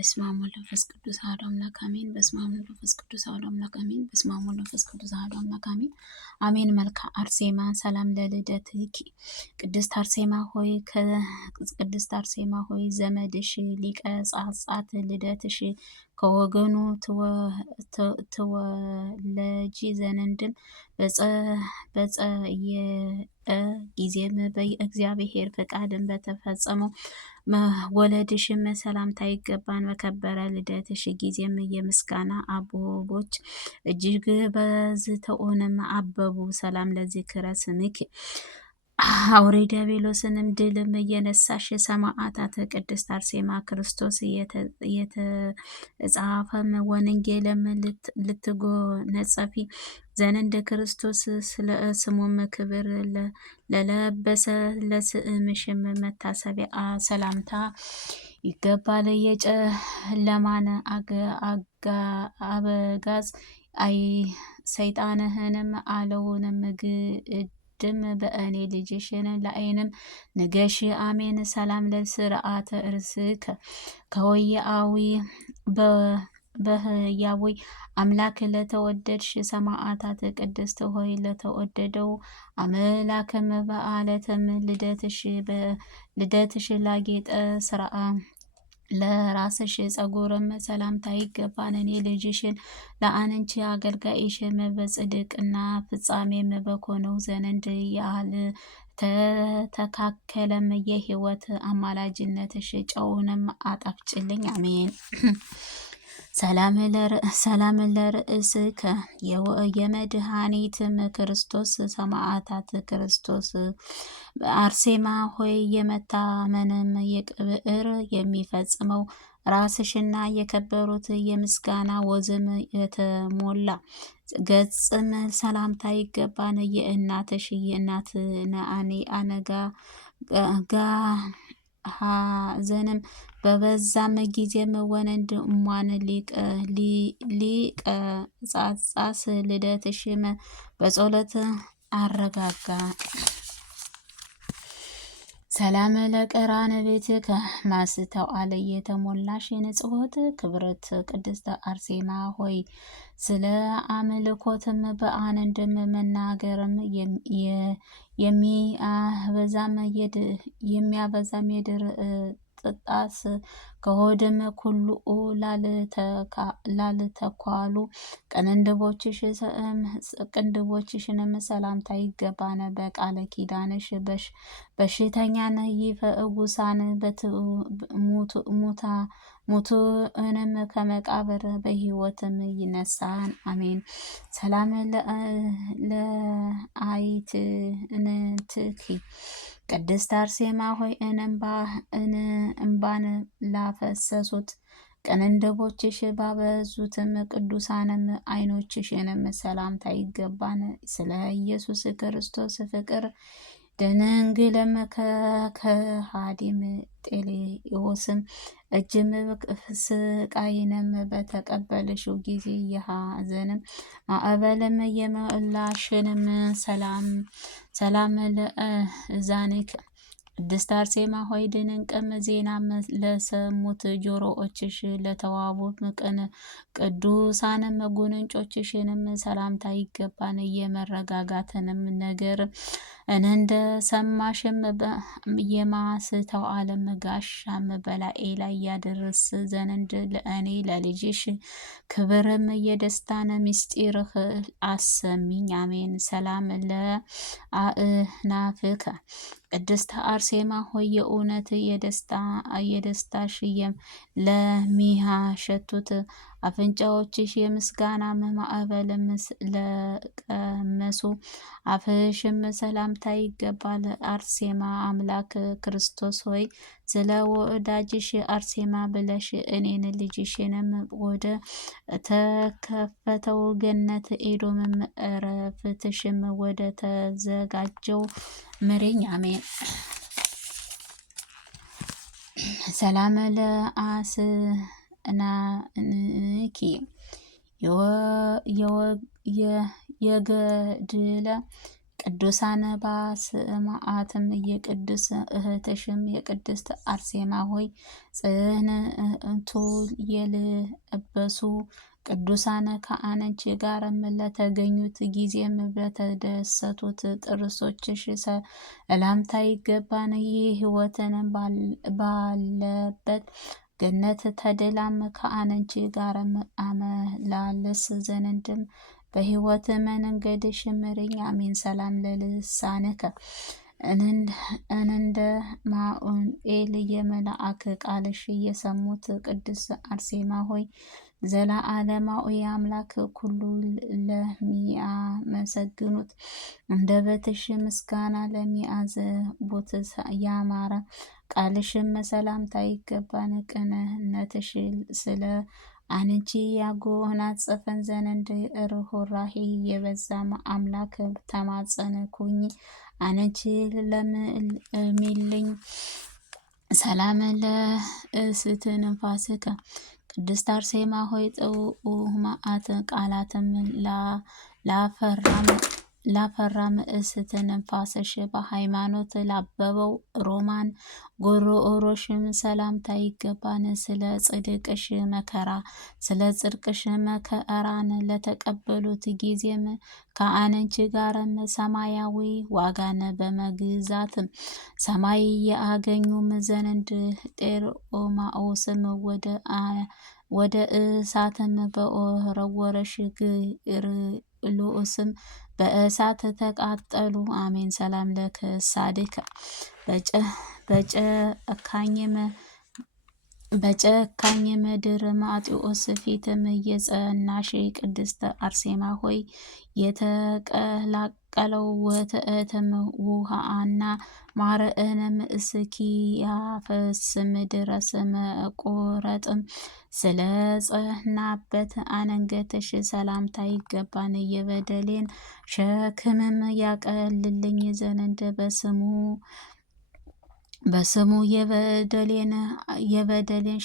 በስመ አብ ወወልድ ወመንፈስ ቅዱስ አሐዱ አምላክ አሜን። በስመ አብ ወወልድ ወመንፈስ ቅዱስ አሐዱ አምላክ አሜን። በስመ አብ ወወልድ ወመንፈስ ቅዱስ አሐዱ አምላክ አሜን አሜን። መልክዓ አርሴማ ሰላም ለልደትኪ ቅድስት አርሴማ ሆይ ዘመድሽ ሊቀ ጻጻት ልደትሽ ከወገኑ ትወለጂ ዘንድም በጸየአ ጊዜም በእግዚአብሔር ፈቃድን በተፈጸመው ወለድሽም ሰላምታ ይገባን። በከበረ ልደትሽ ጊዜም የምስጋና አበቦች እጅግ በዝተውንም አበቡ። ሰላም ለዝክረ ስምኪ አውሬ ዲያብሎስንም ድልም እየነሳሽ ሰማዕታት ቅድስት አርሴማ ክርስቶስ የተጻፈም ወንጌልም ልትጎነጸፊ ዘንድ ክርስቶስ ስለ ስሙም ክብር ለለበሰ ለስምሽም መታሰቢያ ሰላምታ ይገባል። የጨለማን አበጋዝ አይ ሰይጣንህንም አለውንም ግድም በእኔ ልጅሽን ለአይንም ንገሽ አሜን። ሰላም ለስርዓተ እርስከ ከወያዊ በህያዊ አምላክ ለተወደድሽ ሰማዕታት ቅድስት ሆይ ለተወደደው አምላክም በዓለትም ልደትሽ ላጌጠ ስርዓ ለራስሽ ጸጉርም ሰላምታ ይገባን። እኔ ልጅሽን ለአንቺ አገልጋይሽም በጽድቅና ፍጻሜም በኮነው ዘንድ ያህል ተካከለም የህይወት አማላጅነትሽ ጨውንም አጣፍጭልኝ አሜን። ሰላም ለርእስከ የመድኃኒትም ክርስቶስ ሰማዕታት ክርስቶስ አርሴማ ሆይ የመታመንም የቅብር የሚፈጽመው ራስሽና የከበሩት የምስጋና ወዝም የተሞላ ገጽም ሰላምታ ይገባን። የእናትሽ የእናት ነአኔ አነጋ ሐዘንም በበዛም ጊዜም ወንድሟን ሊቀ ጻጻስ ልደትሽም በጸሎት አረጋጋ። ሰላም ለቀራንብትከ ማስተዋል የተሞላሽ ንጽሕት ክብርት ቅድስት አርሴማ ሆይ ስለ አምልኮትም በአንድም መናገርም የሚያበዛም የድር ጥጣስ ከሆድም ኩሉ ላልተኳሉ ቅንድቦችሽንም ሰላምታ ይገባን። በቃለ ኪዳንሽ በሽተኛን ይፈውሳን ሙቱንም ከመቃብር በሕይወትም ይነሳን አሜን። ሰላም ለአይት እንትኪ ቅድስት አርሴማ ሆይ እንባን ላፈሰሱት ቅንድቦችሽ ባበዙትም ቅዱሳንም ዓይኖችሽንም ሰላምታ ይገባን። ስለ ኢየሱስ ክርስቶስ ፍቅር ድንግልም ከሃዲም ጤሌዎስም እጅም ስቃይንም በተቀበልሽው ጊዜ የሐዘንም ማዕበልም የመላሽንም ሰላም ለእዛንክ ቅድስት አርሴማ ሆይ ድንቅም ዜናም ለሰሙት ጆሮዎችሽ ለተዋቡት ቅዱሳንም ጉንጮችሽንም ሰላምታ ይገባን። የመረጋጋትንም ነገር እንደ ሰማሽም የማስተዋልም ጋሻም በላዬ ላይ ያደርስ ዘንድ ለእኔ ለልጅሽ ክብርም የደስታን ምስጢርህ አሰሚኝ አሜን። ሰላም ለአእናፍከ ቅድስት አርሴማ ሆይ የእውነት የደስታሽ ለሚያሸቱት አፍንጫዎችሽ የምስጋና ማዕበልም ለቀመሱ አፍሽም ሰላምታ ይገባል። አርሴማ አምላክ ክርስቶስ ሆይ ስለ ወዳጅሽ አርሴማ ብለሽ እኔን ልጅሽንም ወደ ተከፈተው ገነት ኤዶምም ዕረፍትሽም ወደ ተዘጋጀው ምሪኝ አሜን። ሰላም ለአስናንኪ የገድለ ቅዱሳን ባስማዓትም የቅድስ እህትሽም የቅድስት አርሴማ ሆይ ጽንዕቱ የለበሱ ቅዱሳን ከአንቺ ጋርም ለተገኙት ጊዜም በተደሰቱት ጥርሶችሽ ሰላምታ ይገባን። ይህ ሕይወትን ባለበት ገነት ተድላም ከአንቺ ጋርም አመላልስ ዘንድም በሕይወት መንገድሽ ምሪኝ። አሜን። ሰላም ለልሳንከ እንደ ማኡኤል የመልአክ ቃልሽ የሰሙት ቅድስት አርሴማ ሆይ ዘለዓለማዊ አምላክ ኩሉ ለሚያመሰግኑት አንደበትሽ ምስጋና ለሚያዘቡት ያማረ ቃልሽም ሰላምታ ይገባን። ቅንነትሽ ስለ አንቺ ያጎናጸፈን ዘንድ ርኅራኄ የበዛ አምላክ ተማጸንኩኝ። አንቺ ለሚልኝ ሰላም ለእስትንፋስከ ቅድስት አርሴማ ሆይ ጥዑማት ቃላትም ላፈራም እስትንፋስሽ በሃይማኖት ላበበው ሮማን ጎሮሮሽም ሰላምታ ይገባን። ስለ ጽድቅሽ መከራን ለተቀበሉት ጊዜም ከአንቺ ጋርም ሰማያዊ ዋጋን በመግዛት ሰማይ ያገኙም ዘንድ ጤርኦማኦስም ወደ እሳትም በወረወረሽ ግርሎስም በእሳት ተቃጠሉ። አሜን። ሰላም ለክሳድከ በጨካኝ ምድር ማቴዎስ ፊትም የጸናሽ ቅድስት አርሴማ ሆይ የተቀላቀለው ወተትም ውሃና ማርንም እስኪያፈስም ድረስ መቆረጥም ስለ ጸናበት አንገትሽ ሰላምታ ይገባን። የበደሌን ሸክምም ያቀልልኝ ዘንድ በስሙ የበደሌን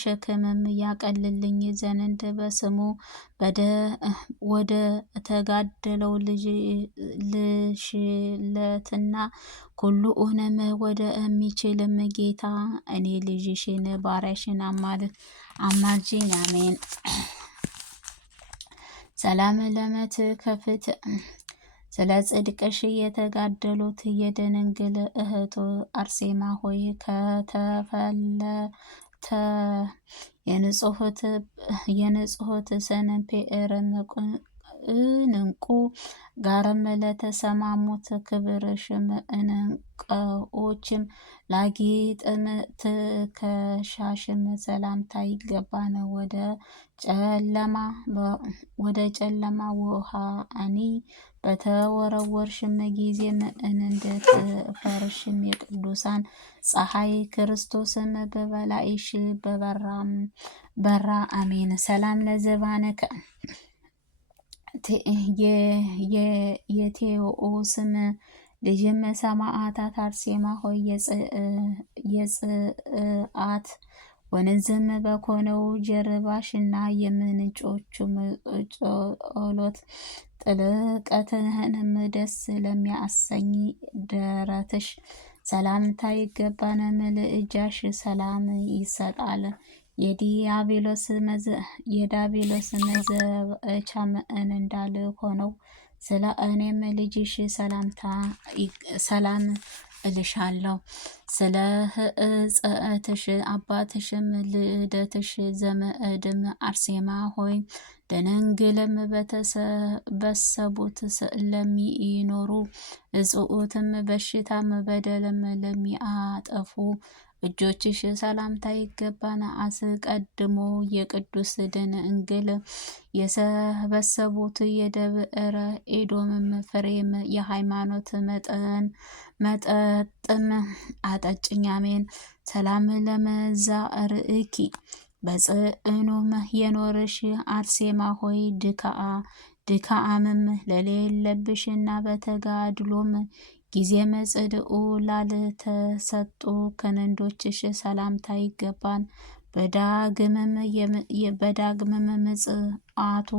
ሸክምም ያቀልልኝ ዘንድ በስሙ ወደ ተጋደለው ልሽለትና ሁሉንም ወደ የሚችልም ጌታ እኔ ልጅሽን ባሪያሽን አማልጅኝ። አሜን። ሰላም ለመትከፍት ስለ ጽድቅሽ የተጋደሉት የደንግል እህቱ አርሴማ ሆይ ከተፈለተ የንጹሕት ሰንፔርም እንቁ ጋርም ለተሰማሙት ክብርሽም እንቁዎችም ላጌጥም ትከሻሽም ሰላምታ ይገባን። ወደ ጨለማ ውሃኒ በተወረወርሽም ጊዜም እንድትፈርሽም የቅዱሳን ፀሐይ ክርስቶስም በበላይሽ በራ። አሜን። ሰላም ለዘባነከ የቴዎስም ልጅም ሰማዕታት አርሴማ ሆይ የጽአት ወንዝም በኮነው ጀርባሽና የምንጮቹም ጸሎት ጥልቀትህንም ደስ ለሚያሰኝ ደረትሽ ሰላምታ ይገባን። ምልጃሽ ሰላም ይሰጣል። የዲያብሎስ መዘበቻም እንዳልሆነው ስለ እኔም ልጅሽ ሰላም እልሻለሁ። ስለ ሕጽእትሽ አባትሽም ልደትሽ ዘመድም አርሴማ ሆይ ደነንግልም በተሰበሰቡት ለሚኖሩ እጽኡትም በሽታም በደልም ለሚያጠፉ እጆችሽ ሰላምታ ይገባን። አስቀድሞ የቅዱስ ደንግል የሰበሰቡት የደብረ ኤዶምም ፍሬም የሃይማኖት መጠጥም አጠጭኝ። አሜን። ሰላም ለመዛርእኪ በጽዕኖም የኖርሽ አርሴማ ሆይ ድካምም ለሌለብሽና በተጋድሎም ጊዜም ጽድኡ ላልተሰጡ ክንዶችሽ ሰላምታ ይገባን። በዳግምም ምጽአቱ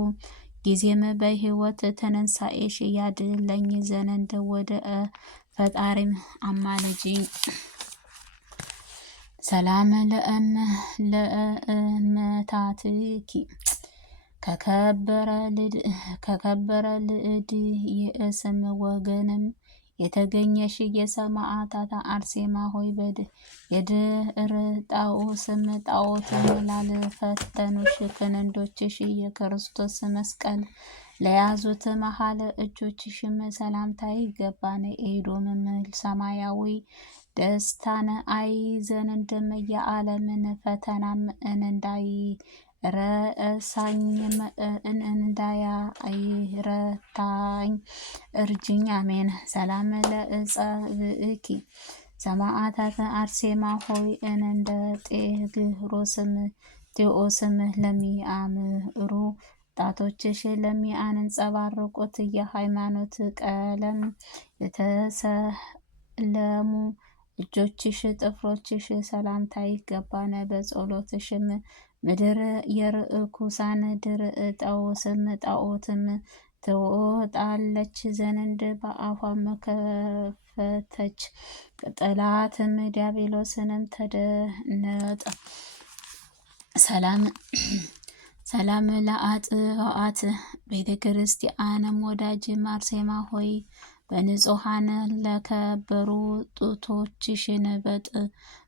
ጊዜም በሕይወት ትንሣኤሽ ያድለኝ ዘንድ ወደ ፈጣሪም አማልጅኝ። ሰላም ለእመታትኪ ከከበረ ልዕድ የስም ወገንም የተገኘሽ የሰማዕታት አርሴማ ሆይ የድር ጣዖስም ጣዖትን ላልፈተኑሽ ክንዶችሽ የክርስቶስ መስቀል ለያዙት መሀል እጆችሽም ሰላምታ ይገባን። ኤዶምም ሰማያዊ ደስታን አይ ዘንድም የዓለምን ፈተናም እንዳይረታኝ እርጅኝ። አሜን። ሰላም ለእጸብእኪ ሰማዕታት አርሴማ ሆይ እንደ ጤዎስም ለሚያምሩ ጣቶችሽ ለሚያንጸባርቁት የሃይማኖት ቀለም የተሰለሙ እጆችሽ ጥፍሮችሽ ሰላምታ ይገባን። በጸሎትሽም ምድር የርኩሳን ድር ጣዖትም ትወጣለች ዘንድ በአፏም ከፈተች። ጠላትም ዲያብሎስንም ተደነጠ። ሰላም ለአጥዋት ቤተ ክርስቲያንም ወዳጅ አርሴማ ሆይ በንጹሐን ለከበሩ ጡቶችሽን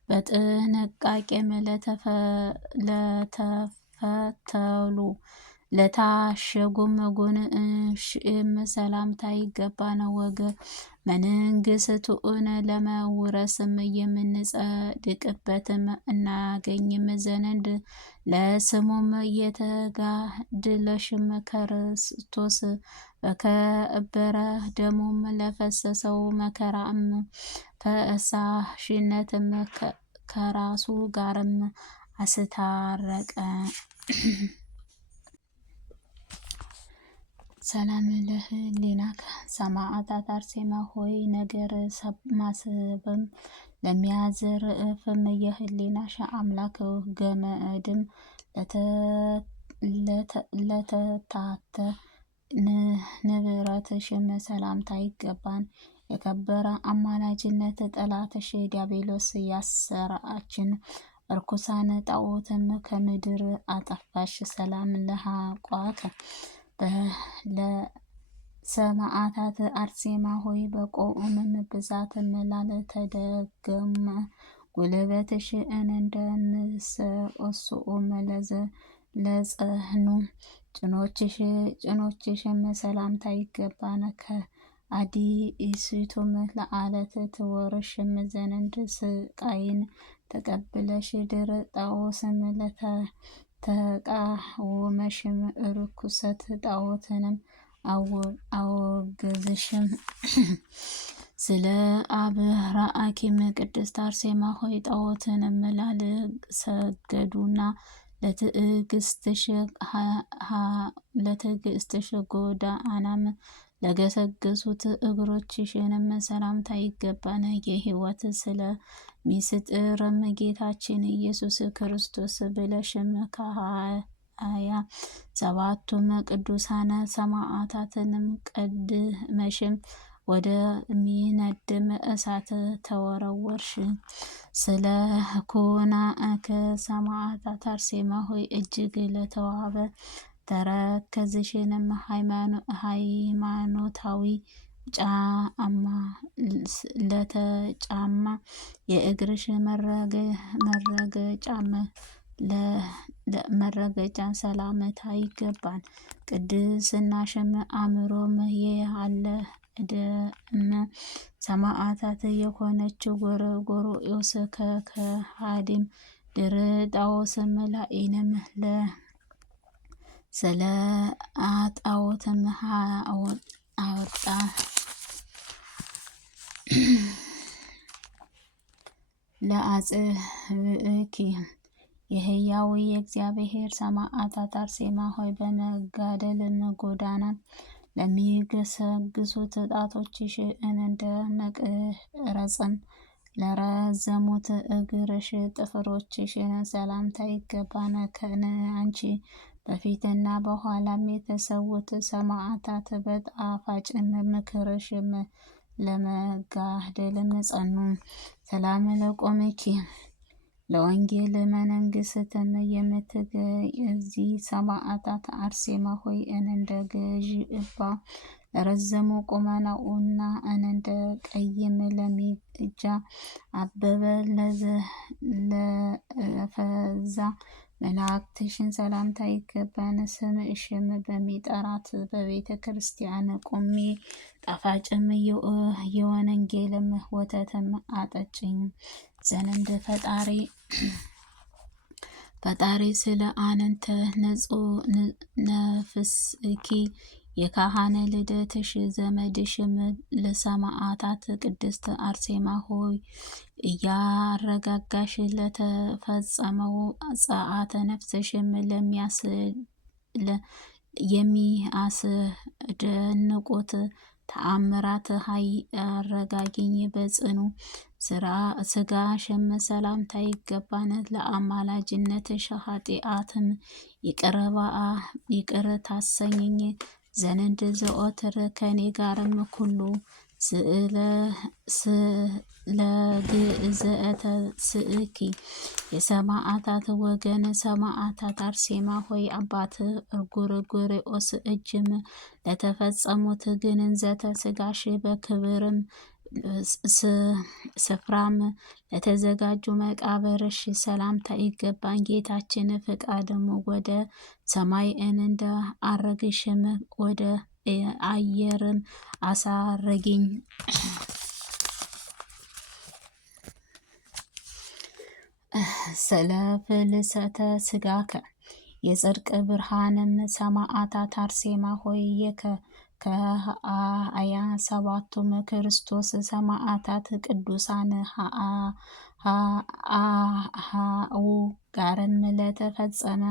በጥንቃቄም ለተፈተሉ ለታሸጉም ጉንሽም ሰላምታ ይገባን። ወገ መንግሥቱን ለመውረስም የምንጸድቅበትም እናገኝም ዘንድ ለስሙም የተጋድለሽም ክርስቶስ በከበረ ደሙም ለፈሰሰው መከራም ፈሳሽነትም ከራሱ ጋርም አስታረቀ። ሰላም ለህሊናከ ሰማዕታት አርሴማ ሆይ ነገር ማሰብም ለሚያዘርፍም የህሊናሽ አምላክ ገመድም ለተታተ ንብረትሽም ሰላምታ ይገባን። የከበረ አማላጅነት ጠላትሽ ዲያብሎስ ያሰራችን እርኩሳን ጣዖትም ከምድር አጠፋሽ። ሰላም ለሃቋከ ለሰማዕታት አርሴማ ሆይ በቆምም ብዛትም ላልተደገመ ጉልበትሽ እንደምሰኦስኦም ለጸኑ ጭኖችሽም ሰላምታ ይገባን። ከአዲሲቱም ለዓለት ትወርሽም ዘንድ ስቃይን ተቀብለሽ ድር ጣዖስም ለተቃወመሽም ርኩሰት ጣዖትንም አወገዝሽም። ስለ አብራኪም ቅድስት አርሴማ ሆይ ጣዖትንም ላልሰገዱና ለትዕግስትሽ ጎዳናም ለገሰገሱት እግሮችሽንም ሰላምታ ይገባን። የሕይወት ስለሚስጥርም ጌታችን ኢየሱስ ክርስቶስ ብለሽም ከሃያ ሰባቱም ቅዱሳን ሰማዕታትንም ቀድመሽም ወደሚነድም እሳት ተወረወርሽ። ስለ ኩናከ ሰማዕታት አርሴማ ሆይ እጅግ ለተዋበ ተረከዝሽንም ሃይማኖታዊ ጫማ ለተጫማ የእግርሽ መረገጫን ሰላምታ ይገባን። ቅድስናሽም አእምሮም ያለ ደመ ሰማዕታት የሆነችው ጎርጎርዮስ ከከሃዲም ድር ጣዖስም ላይንም ስለ ጣዖትም አወጣ። ለአጽብእኪ የሕያው የእግዚአብሔር ሰማዕታት አርሴማ ሆይ በመጋደልም ጎዳና ለሚገሰግሱት ጣቶችሽ እንደ መቅረጽም ለረዘሙት እግርሽ ጥፍሮችሽን ሰላምታ ይገባን። ከአንቺ በፊትና በኋላም የተሰዉት ሰማዕታት በጣፋጭ ምክርሽም ለመጋደልም ጸኑ። ሰላም ለቆምኪ ለወንጌል መንግሥትም የምትገዚ ሰማዕታት አርሴማ ሆይ እንደ ገዢ እባ ለረዘሙ ቁመናውና እንደ ቀይም ለሚጃ አበበ ለፈዛ መላእክትሽን ሰላምታ ይገባን። ስምሽም በሚጠራት በቤተ ክርስቲያን ቆሜ ጣፋጭም የወንጌልም ወተትም አጠጭኝ ዘንድ ፈጣሪ ስለ አንተ ነፍስኪ የካህነ ልደትሽ ዘመድሽም ለሰማዕታት ቅድስት አርሴማ ሆይ እያረጋጋሽ ለተፈጸመው ጸአተ ነፍስሽም የሚያስደንቁት ተአምራት አረጋጊኝ። በጽኑ ስጋሽም ሰላምታ ይገባን። ለአማላጅነትሽ ኃጢአትም ይቅር ታሰኘኝ ዘንድ ዘወትር ከኔ ጋርም ኩሉ ስለግዝእተ ስእኪ የሰማዕታት ወገን ሰማዕታት አርሴማ ሆይ አባት ጎርጎርዮስ እጅም ለተፈጸሙት ግንዘተ ስጋሽ በክብርም ስፍራም ለተዘጋጁ መቃብርሽ ሰላምታ ይገባን። ጌታችን ፍቃድም ወደ ሰማይ እንደ አረግሽም ወደ አየርም አሳረጊኝ። ስለ ፍልሰተ ስጋከ የጽድቅ ብርሃንም ሰማዕታት አርሴማ ሆይ ከሀያ ሰባቱም ክርስቶስ ሰማዕታት ቅዱሳን ሀው ጋርም ለተፈጸመ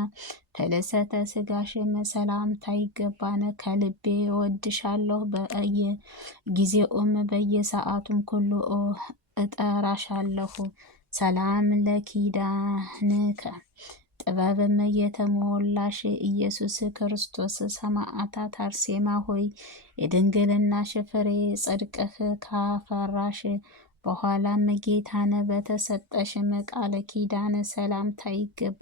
ፍልሰተ ስጋሽም ሰላምታ ይገባን። ከልቤ ወድሻለሁ፣ በየጊዜውም በየሰዓቱም ኩሉ እጠራሻለሁ። ሰላም ለኪዳንከ ጥበብም የተሞላሽ ኢየሱስ ክርስቶስ ሰማዕታት አርሴማ ሆይ የድንግልናሽ ፍሬ ጽድቅህ ካፈራሽ በኋላም ጌታን በተሰጠሽም ቃል ኪዳን ሰላምታ ይገባል።